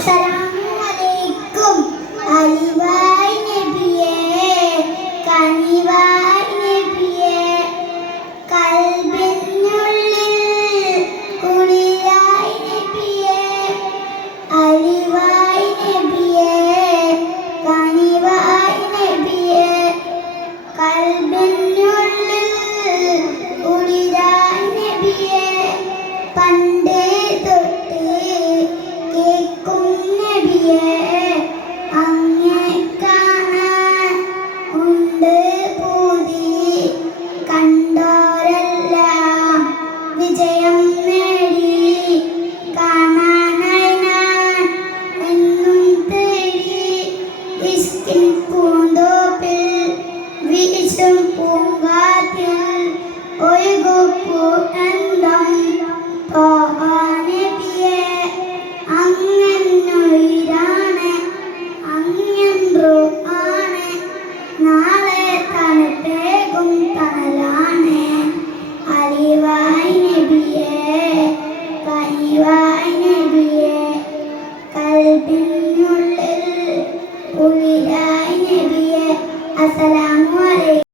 അസ്സലാമലൈക്കും. അലിവായ് നബിയേ നബിയേ നബിയേ നബിയേ നബിയേ നബിയേ. പണ്ടേ ഇഷ്കിൻ പൂന്തോപ്പിൽ കൽബിനുള്ളിൽ നബിയെ. അസ്സലാമു അലൈക്കും